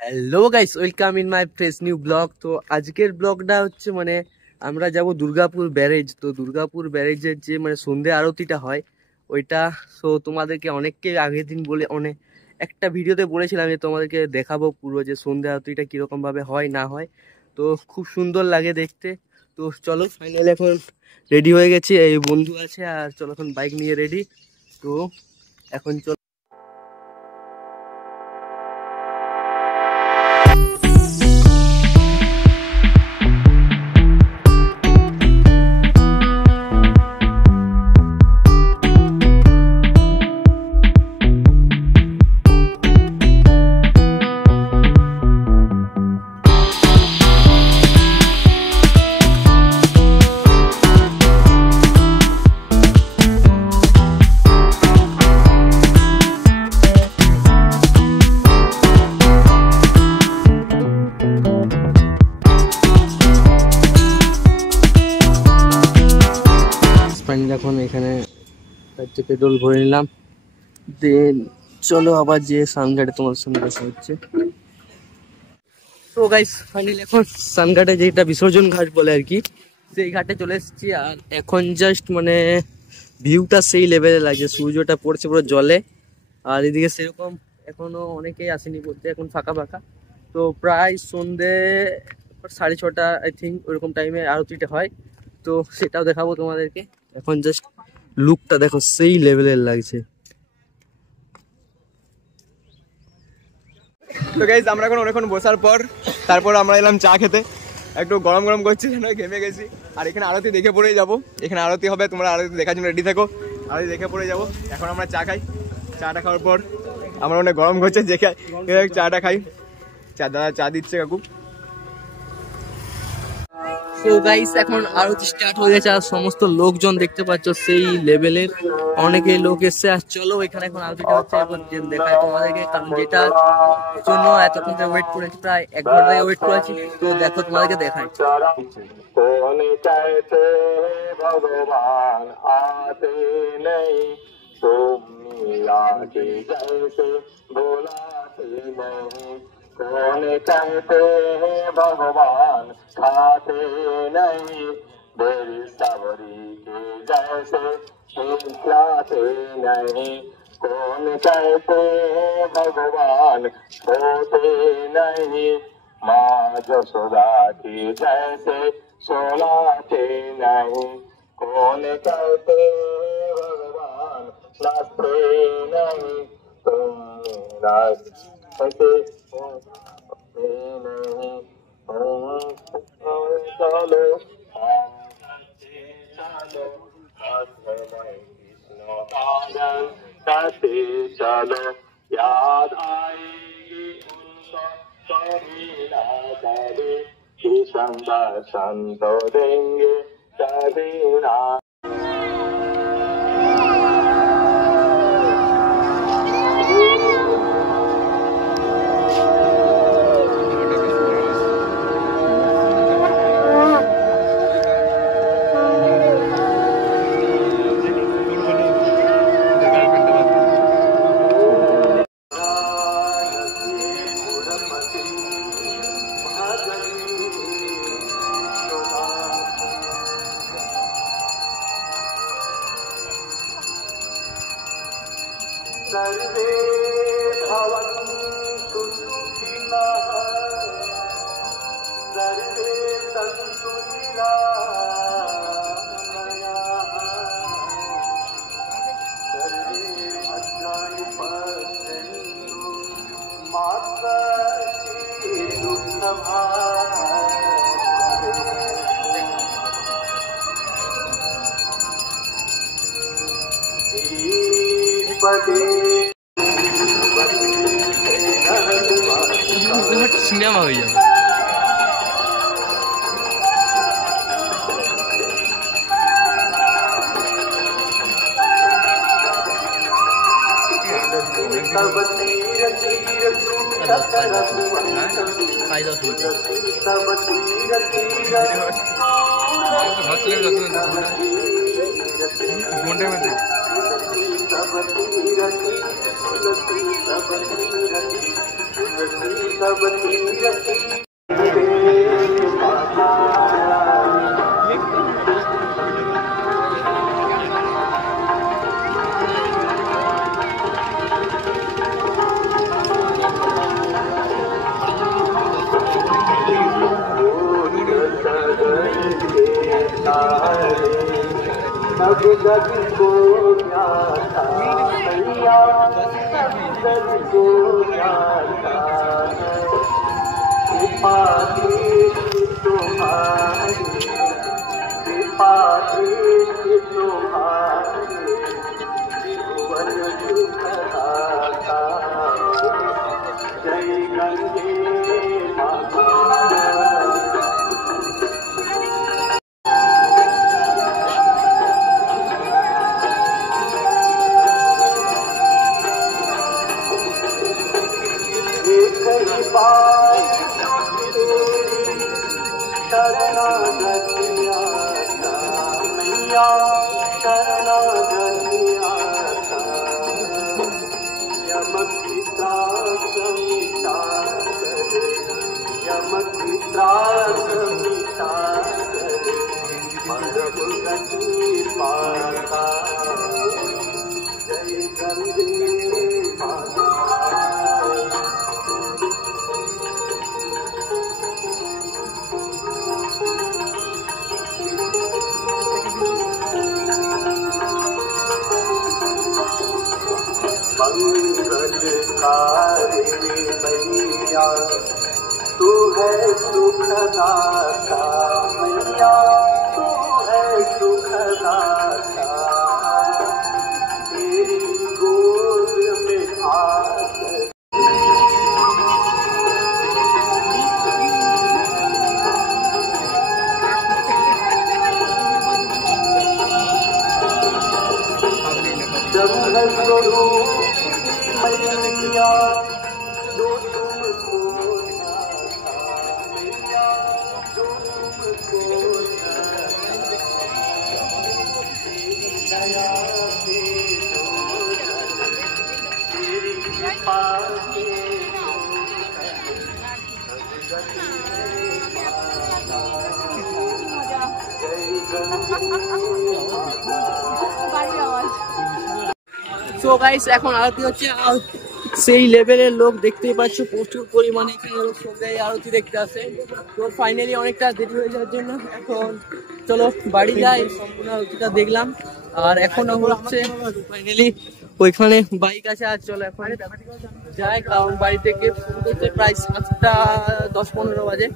Hello guys, welcome in my fresh new blog. তো আজকের ব্লগটা হচ্ছে আমরা যাব দুর্গাপুর ব্যারেজ। তো দুর্গাপুর ব্যারেজের যে সন্ধ্যে আরতিটা হয় ওইটা। সো তোমাদেরকে অনেককে আগের দিন বলে একটা ভিডিওতে বলেছিলাম যে তোমাদেরকে দেখাবো পুরো যে সন্ধ্যে আরতিটা কিরকম ভাবে হয় না হয়। তো খুব সুন্দর লাগে দেখতে। তো চলো ফাইনালি এখন রেডি হয়ে গেছি, এই বন্ধু আছে আর চলো এখন বাইক নিয়ে রেডি। তো এখন চলো। এখন এখানে পেট্রোল ভরে নিলাম, দেন চলো আবার যে সানঘাটে তোমার সঙ্গে দেখা হচ্ছে। তো গাইস ফাইনালি এখন সানঘাটে যেটা বিসর্জন ঘাট বলে আর কি, সেই ঘাটে চলে এসেছি। আর এখন জাস্ট ভিউটা সেই লেভেলে লাগছে, সূর্যটা পড়ছে পুরো জলে। আর এদিকে সেরকম এখনো অনেকেই আসেনি বলতে, এখন ফাঁকা ফাঁকা। তো প্রায় সন্ধে 6:30 আই থিঙ্ক ওরকম টাইমে আরতিটা হয়। তো সেটাও দেখাবো তোমাদেরকে। এখন জাস্ট লুকটা দেখো, সেই লেভেলের লাগছে। তো গাইস আমরা এখন অনেকক্ষণ বসার পর তারপর আমরা এলাম চা খেতে। একটু গরম গরম করছি, ঘেমে গেছি। আর এখানে আরতি দেখে পড়েই যাবো, এখানে আরতি হবে, তোমরা আরতি দেখার জন্য রেডি থাকো। আরতি দেখে পড়ে যাবো। এখন আমরা চা খাই, চাটা খাওয়ার পর আমরা অনেক গরম করছে যে চাটা খাই। দাদা চা দিচ্ছে কাকু। তো গাইস এখন আরতি স্টার্ট হয়ে গেছে, আর সমস্ত লোকজন দেখতে পাচ্ছ সেই লেভেলের অনেকে লোক এসছে। আর চলো এখানে এখন আরতিটা হচ্ছে, এখন দেখায় তোমাদেরকে, কারণ যেটা জন্য এতক্ষণ ধরে ওয়েট করেছি, প্রায় 1 ঘন্টা ওয়েট করেছি। তো দেখো তোমাদেরকে দেখায়। ভগবান आते नहीं, तुम आके जैसे बुलाते नहीं। कौन कहते हैं भगवान खाते नहीं, मेरी सबरी के जैसे खिलाते नहीं। कौन कहते हैं भगवान सोते नहीं, माँ जसोदा की जैसे सोलाते नहीं। कौन कहते हैं भगवान नाचते नहीं, तुम नाचते नहीं। चलो चलो कृष्ण पागल करते चलो, याद आएगी उनको कभी ना कभी, किशन दर्शन तो देंगे कभी ना। सर्वे भवन्तु सुखिनः, सर्वे सन्तु निरामयाः, सर्वे भद्राणि पश्यन्तु मा कश्चित् दुःखभाग् সিনেমা হয়ে যাবে। घंटे में तुलसी सब तीरथी देश बसाया। सब जग को प्यासा मैया, सब जग को प्यासा है। कृपा दृष्टि तुम्हारी, कृपा दृष्टि तुम्हारी, त्रिभुवन सुखदाता। जय गंगे माता। शरणागति आता मैया, शरणागति आता। यमक त्रास मिटा करे, यमक त्रास मिटा करे, परम गति पाता। जय गंगे माता। मंगलकारिणी मैया, तू है सुखदाता मैया, तू है सुखदाता। तेरी गोद में आकर जब है स्वरूप मैया, जो तुमको चाहा मैया, जो तुमको तेरी दया से तेरी कृपा से সো গাইস এখন আরতি হচ্ছে, আর সেই লেভেলের লোক দেখতেই পাচ্ছ, প্রচুর পরিমাণে এখানে লোক সন্ধ্যায় আরতি দেখতে আসে। তো ফাইনালি অনেকটা দেরি হয়ে যাওয়ার জন্য এখন চলো বাড়ি যাই। সম্পূর্ণ আরতিটা দেখলাম আর এখন হচ্ছে ফাইনালি ওইখানে বাইক আছে, আর চলো এখন যাই, কারণ বাড়ি থেকে প্রায় 7টা 10-15 বাজে।